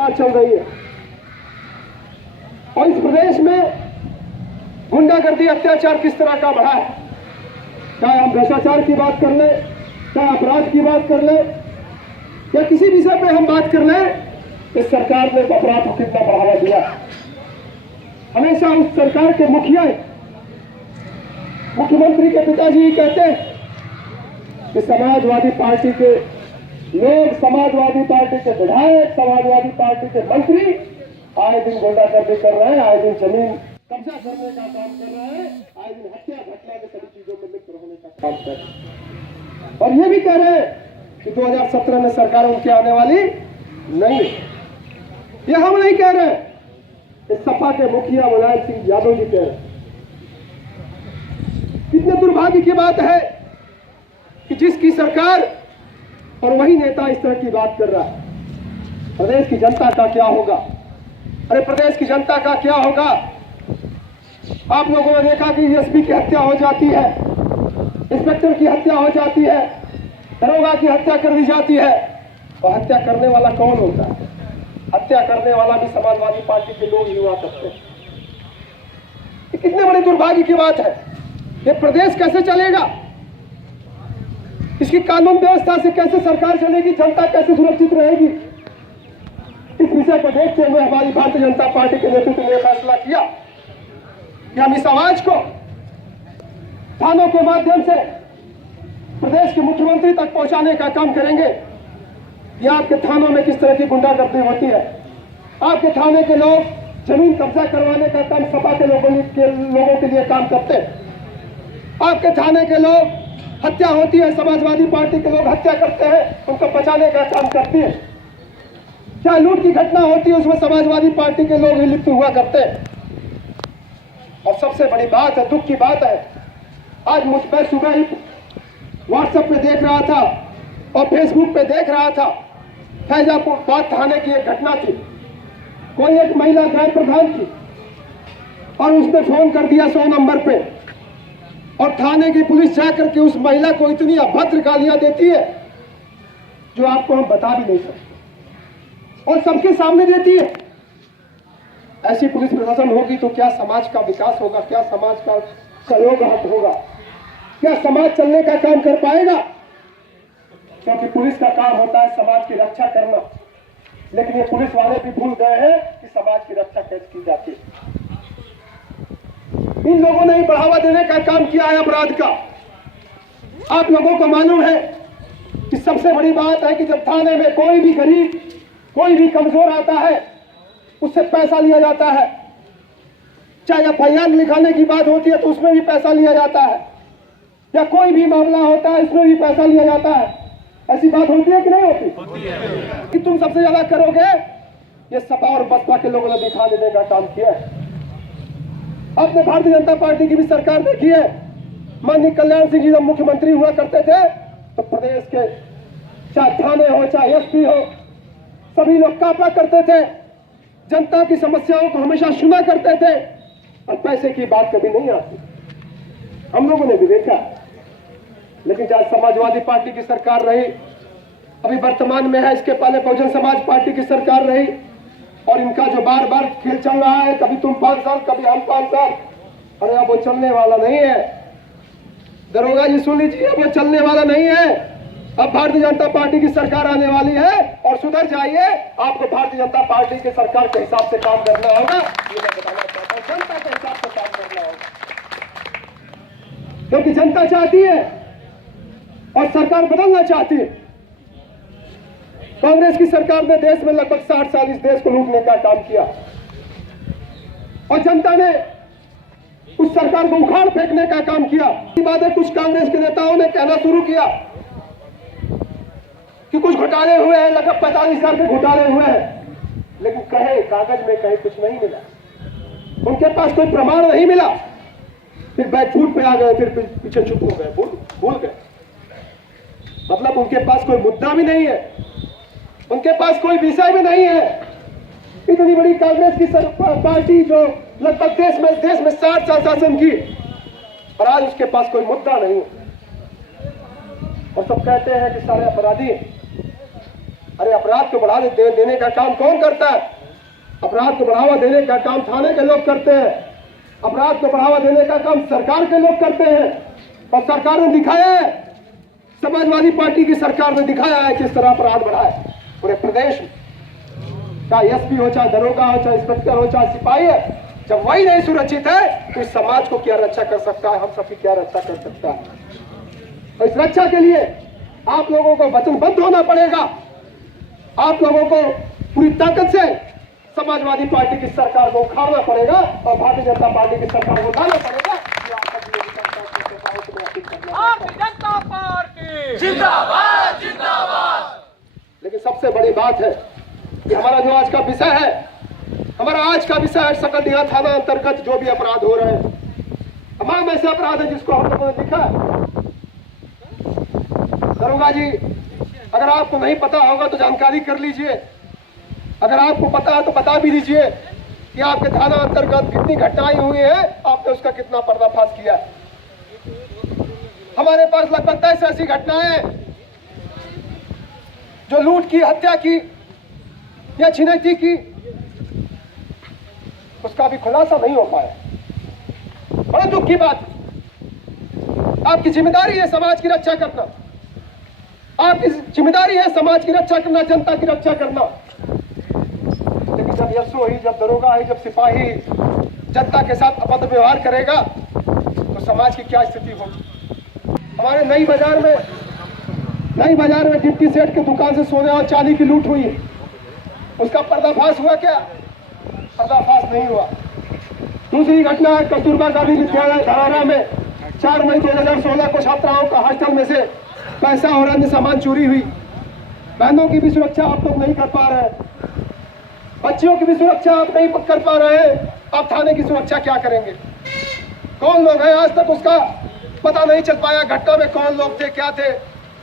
सरकार चल रही है। और इस प्रदेश में गुंडागर्दी अत्याचार किस तरह का बढ़ा है, चाहे हम भ्रष्टाचार की बात कर ले, चाहे अपराध की बात कर ले, या किसी विषय पे हम बात कर ले, इस सरकार ने अपराध को कितना बढ़ावा दिया। हमेशा उस सरकार के मुखिया, मुख्यमंत्री के पिताजी कहते हैं कि समाजवादी पार्टी के लोग, समाजवादी पार्टी के विधायक, समाजवादी पार्टी के मंत्री आए दिन गुंडागर्दी कर रहे हैं, आए दिन जमीन कब्जा करने का काम कर रहे हैं, आए दिन हत्या घटना में सभी चीजों में लिप्त रहने का काम कर रहे हैं। और ये भी कह रहे हैं कि 2017 में सरकार उनकी आने वाली नहीं। ये हम नहीं कह रहे, इस सपा के मुखिया मुलायम सिंह यादव जी कह रहे हैं। कितने दुर्भाग्य की बात है कि जिसकी सरकार और वही नेता इस तरह की बात कर रहा है। प्रदेश की जनता का क्या होगा? अरे प्रदेश की जनता का क्या होगा? आप लोगों ने देखा कि एसपी की हत्या हो जाती है, इंस्पेक्टर की हत्या हो जाती है, दरोगा की हत्या कर दी जाती है, और हत्या करने वाला कौन होता है? हत्या करने वाला भी समाजवादी पार्टी के लोग ही हुआ करते हैं। ये कितने बड़े दुर्भाग्य की बात है। ये प्रदेश कैसे चलेगा? इसकी कानून व्यवस्था से कैसे सरकार चलेगी? जनता कैसे सुरक्षित रहेगी? इस विषय को देखते हुए हमारी भारतीय जनता पार्टी के नेतृत्व ने फैसला किया कि हम इस आवाज को थानों के माध्यम से प्रदेश के मुख्यमंत्री तक पहुंचाने का काम करेंगे। कि आपके थानों में किस तरह की गुंडागर्दी होती है, आपके थाने के लोग जमीन कब्जा करवाने का काम सपा के लोगों के लिए काम करते हैं, आपके थाने के लोग हत्या होती है, समाजवादी पार्टी के लोग हत्या करते हैं, उनको बचाने का काम करती है, चाहे लूट की घटना होती है उसमें समाजवादी पार्टी के लोग ही लिप्त हुआ करते हैं। और सबसे बड़ी बात है, दुख की बात है, आज मुझ पर सुबह ही व्हाट्सएप पे देख रहा था और फेसबुक पे देख रहा था, फैजाबाद थाने की एक घटना थी। कोई एक महिला ग्राम प्रधान थी और उसने फोन कर दिया 100 नंबर पे, और थाने की पुलिस जाकर के उस महिला को इतनी अभद्र गालियां देती है जो आपको हम बता भी नहीं सकते, और सबके सामने देती है। ऐसी पुलिस प्रशासन होगी तो क्या समाज का विकास होगा? क्या समाज का सहयोग होगा? क्या समाज चलने का काम कर पाएगा? क्योंकि पुलिस का काम होता है समाज की रक्षा करना, लेकिन ये पुलिस वाले भी भूल गए हैं कि समाज की रक्षा कैसे की जाती है। इन लोगों ने ही बढ़ावा देने का काम किया है अपराध का। आप लोगों को मालूम है कि सबसे बड़ी बात है कि जब थाने में कोई भी गरीब, कोई भी कमजोर आता है, उससे पैसा लिया जाता है। चाहे एफआईआर लिखाने की बात होती है तो उसमें भी पैसा लिया जाता है, या कोई भी मामला होता है इसमें भी पैसा लिया जाता है। ऐसी बात होती है कि नहीं होती? होती है। कि तुम सबसे ज्यादा करोगे, ये सपा और बसपा के लोगों ने दिखा देने का काम किया है। आपने भारतीय जनता पार्टी की भी सरकार देखी है। माननीय कल्याण सिंह जी जब मुख्यमंत्री हुआ करते थे तो प्रदेश के चाहे थाने हो चाहे एसपी हो, सभी लोग कांपा करते थे, जनता की समस्याओं को हमेशा सुना करते थे, और पैसे की बात कभी नहीं आती। हम लोगों ने भी देखा। लेकिन चाहे समाजवादी पार्टी की सरकार रही, अभी वर्तमान में है, इसके पहले बहुजन समाज पार्टी की सरकार रही, और इनका जो बार बार खेल चल रहा है, कभी तुम 5 साल कभी हम 5 साल, अरे अब वो चलने वाला नहीं है। दरोगा जी सुन लीजिए, अब वो चलने वाला नहीं है। अब भारतीय जनता पार्टी की सरकार आने वाली है और सुधर जाइए। आपको भारतीय जनता पार्टी की सरकार के हिसाब से काम करना होगा, ये मैं बताना चाहता हूं। जनता के हिसाब से काम करना होगा, क्योंकि जनता चाहती है और सरकार बदलना चाहती है। कांग्रेस की सरकार ने देश में लगभग 60 साल इस देश को लूटने का काम किया, और जनता ने उस सरकार को उखाड़ फेंकने का काम किया। ये बातें कुछ कांग्रेस के नेताओं ने कहना शुरू किया कि कुछ घोटाले हुए हैं, लगभग 45 साल के घोटाले हुए हैं, लेकिन कहे कागज में कहीं कुछ नहीं मिला, उनके पास कोई प्रमाण नहीं मिला। फिर बैकफुट पे आ गए, फिर पीछे चुप हो गए, भूल गए। मतलब उनके पास कोई मुद्दा भी नहीं है, उनके पास कोई विषय भी नहीं है। इतनी बड़ी कांग्रेस की पार्टी जो लगभग देश में 60 साल शासन की, और आज उसके पास कोई मुद्दा नहीं है, और सब कहते हैं कि सारे अपराधी। अरे अपराध को बढ़ावा देने का काम कौन करता है? अपराध को बढ़ावा देने का काम थाने के लोग करते हैं, अपराध को बढ़ावा देने का काम सरकार के लोग करते हैं। और सरकार ने दिखाया है, समाजवादी पार्टी की सरकार ने दिखाया है किस तरह अपराध बढ़ा है पूरे प्रदेश में। चाहे एसपी हो, चाहे दरोगा हो, चाहे इंस्पेक्टर हो, चाहे सिपाही है, जब वही नहीं सुरक्षित है तो इस समाज को क्या रक्षा कर सकता है, हम सबकी क्या रक्षा कर सकता है? तो इस रक्षा के लिए आप लोगों को वचनबद्ध होना पड़ेगा। आप लोगों को पूरी ताकत से समाजवादी पार्टी की सरकार को उखाड़ना पड़ेगा और भारतीय जनता पार्टी की सरकार को उठाना पड़ेगा। भारतीय जनता पार्टी जिंदाबाद जिंदाबाद। लेकिन सबसे बड़ी बात है कि हमारा जो आज का विषय है, हमारा आज का विषय है सकलडीहा थाना अंतर्गत जो भी अपराध हो रहे हैं, तमाम ऐसे अपराध है जिसको हम लोगों ने लिखा है। दरोगा जी, अगर आपको नहीं पता होगा तो जानकारी कर लीजिए, अगर आपको पता है तो बता भी दीजिए कि आपके थाना अंतर्गत कितनी घटनाएं हुई है, आपने उसका कितना पर्दाफाश किया है। हमारे पास लगभग 10 ऐसी घटनाएं जो लूट की, हत्या की या छिनैती की, उसका भी खुलासा नहीं हो पाया। बड़ा दुख की बात। आपकी जिम्मेदारी है समाज की रक्षा करना, आपकी जिम्मेदारी है समाज की रक्षा करना, जनता की रक्षा करना। लेकिन जब एसओ ही, जब दरोगा ही, जब सिपाही जनता के साथ अभद्र व्यवहार करेगा तो समाज की क्या स्थिति होगी? हमारे नई बाजार में डिप्टी सेठ की दुकान से सोने और चांदी की लूट हुई, उसका पर्दाफाश हुआ क्या? पर्दाफाश नहीं हुआ। दूसरी घटना है कस्तूरबा गांधी विद्यालय धरारा में 4 मई 2016 को छात्राओं का हॉस्टल में से पैसा और अन्य सामान चोरी हुई। बहनों की भी सुरक्षा आप लोग नहीं कर पा रहे हैं, बच्चियों की भी सुरक्षा आप नहीं कर पा रहे हैं, आप थाने की सुरक्षा क्या करेंगे? कौन लोग हैं? आज तक उसका पता नहीं चल पाया घटना में कौन लोग थे, क्या थे,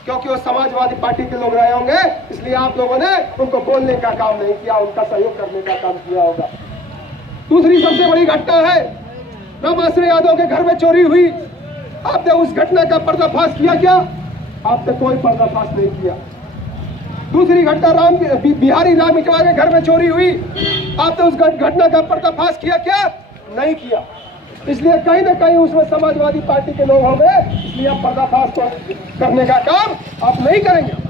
क्योंकि वो समाजवादी पार्टी के लोग रहे होंगे, इसलिए आप लोगों ने उनको बोलने का काम नहीं किया, उनका सहयोग करने का काम किया होगा। दूसरी सबसे बड़ी घटना है रामाश्रय यादव के घर में चोरी हुई। आपने उस घटना का पर्दाफाश किया क्या? आपने कोई पर्दाफाश नहीं किया। दूसरी घटना बिहारी राम इटवा के घर में चोरी हुई, आपने उस घटना का पर्दाफाश किया क्या? नहीं किया। इसलिए कहीं ना कहीं उसमें समाजवादी पार्टी के लोग होंगे, इसलिए आप पर्दाफाश करने का काम आप नहीं करेंगे।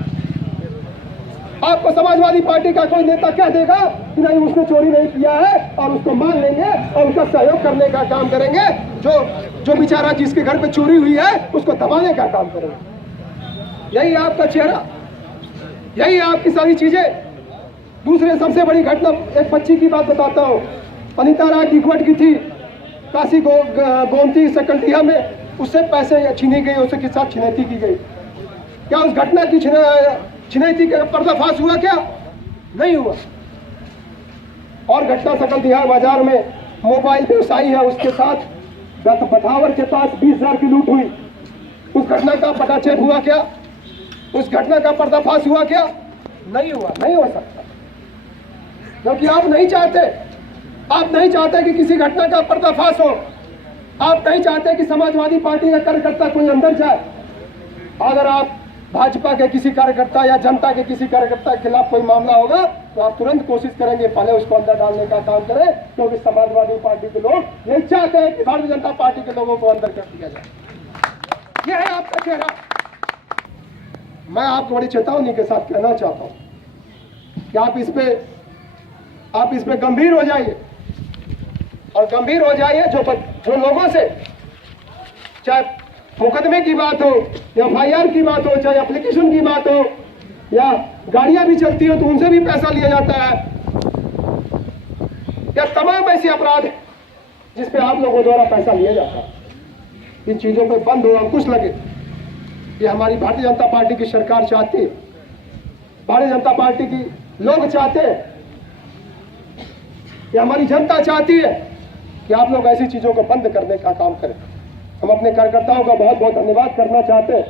आपको समाजवादी पार्टी का कोई नेता कह देगा कि नहीं उसने चोरी नहीं किया है, और उसको मान लेंगे और उसका सहयोग करने का काम करेंगे। जो बेचारा जिसके घर पे चोरी हुई है उसको दबाने का काम करेंगे। यही आपका चेहरा, यही आपकी सारी चीजें। दूसरे सबसे बड़ी घटना, एक बच्ची की बात बताता हूँ। अनिता राय टिकवट की थी, काशी गोमती सकलडीहा में, उससे पैसे छीनी गई, उसके के साथ छिनैती की गई। क्या उस घटना की छिनैती का पर्दाफाश हुआ क्या? नहीं हुआ। और घटना सकलडीहा बाजार में मोबाइल व्यवसायी है, उसके साथ बथावर के पास 20,000 की लूट हुई। उस घटना का पटाक्षेप हुआ क्या? उस घटना का पर्दाफाश हुआ क्या? नहीं हुआ, नहीं हो सकता, क्योंकि आप नहीं चाहते कि किसी घटना का पर्दाफाश हो। आप नहीं चाहते कि समाजवादी पार्टी का कार्यकर्ता कोई अंदर जाए। अगर आप भाजपा के किसी कार्यकर्ता या जनता के किसी कार्यकर्ता के खिलाफ कोई मामला होगा तो आप तुरंत कोशिश करेंगे पहले उसको अंदर डालने का काम करें, क्योंकि समाजवादी पार्टी के लोग यही चाहते हैं कि भारतीय जनता पार्टी के लोगों को अंदर कर दिया जाए। यह है आपका चेहरा। मैं आपको बड़ी चेतावनी के साथ कहना चाहता हूं कि आप इस पे गंभीर हो जाइए, और गंभीर हो जाइए। जो लोगों से, चाहे मुकदमे की बात हो या FIR की बात हो, चाहे एप्लीकेशन की बात हो, या गाड़ियां भी चलती हो तो उनसे भी पैसा लिया जाता है, या तमाम ऐसे अपराध हैं जिस पे आप लोगों द्वारा पैसा लिया जाता है। इन चीजों पे बंद हो, अंकुश लगे। ये हमारी भारतीय जनता पार्टी की सरकार चाहती है, भारतीय जनता पार्टी की लोग चाहते हैं, ये हमारी जनता चाहती है कि आप लोग ऐसी चीजों को बंद करने का काम करें। हम अपने कार्यकर्ताओं का बहुत बहुत धन्यवाद करना चाहते हैं